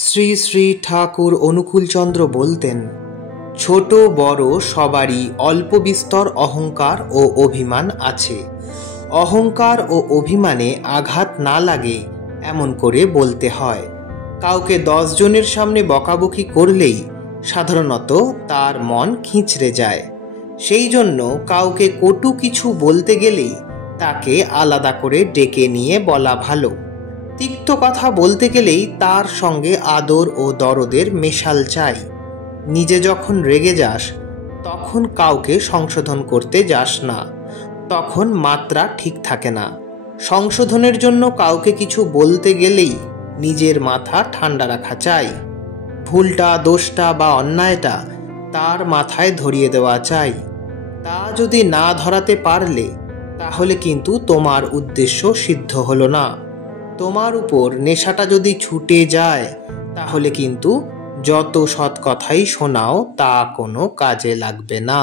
শ্রী শ্রী ঠাকুর অনুকূলচন্দ্র বলতেন, ছোট বড় সবারই অল্প বিস্তর অহংকার ও অভিমান আছে। অহংকার ও অভিমানে আঘাত না লাগে এমন করে বলতে হয়। কাউকে 10 জনের সামনে বকাবকি করলেই সাধারণত তার মন খিঁচড়ে যায়। সেই জন্য কাউকে কটু কিছু বলতে গেলেই তাকে আলাদা করে ডেকে নিয়ে বলা ভালো। তিক্ত কথা বলতে গেলেই তার সঙ্গে আদর ও দরদের মেশাল চাই। নিজে যখন রেগে যাস তখন কাউকে সংশোধন করতে যাস না, তখন মাত্রা ঠিক থাকে না। সংশোধনের জন্য কাউকে কিছু বলতে গেলেই নিজের মাথা ঠান্ডা রাখা চাই। ভুলটা, দোষটা বা অন্যায়টা তার মাথায় ধরিয়ে দেওয়া চাই। তা যদি না ধরাতে পারলে তাহলে কিন্তু তোমার উদ্দেশ্য সিদ্ধ হলো না। তোমার উপর নেশাটা যদি ছুটে যায় তাহলে কিন্তু যত সৎ কথাই শোনাও তা কোনো কাজে লাগবে না।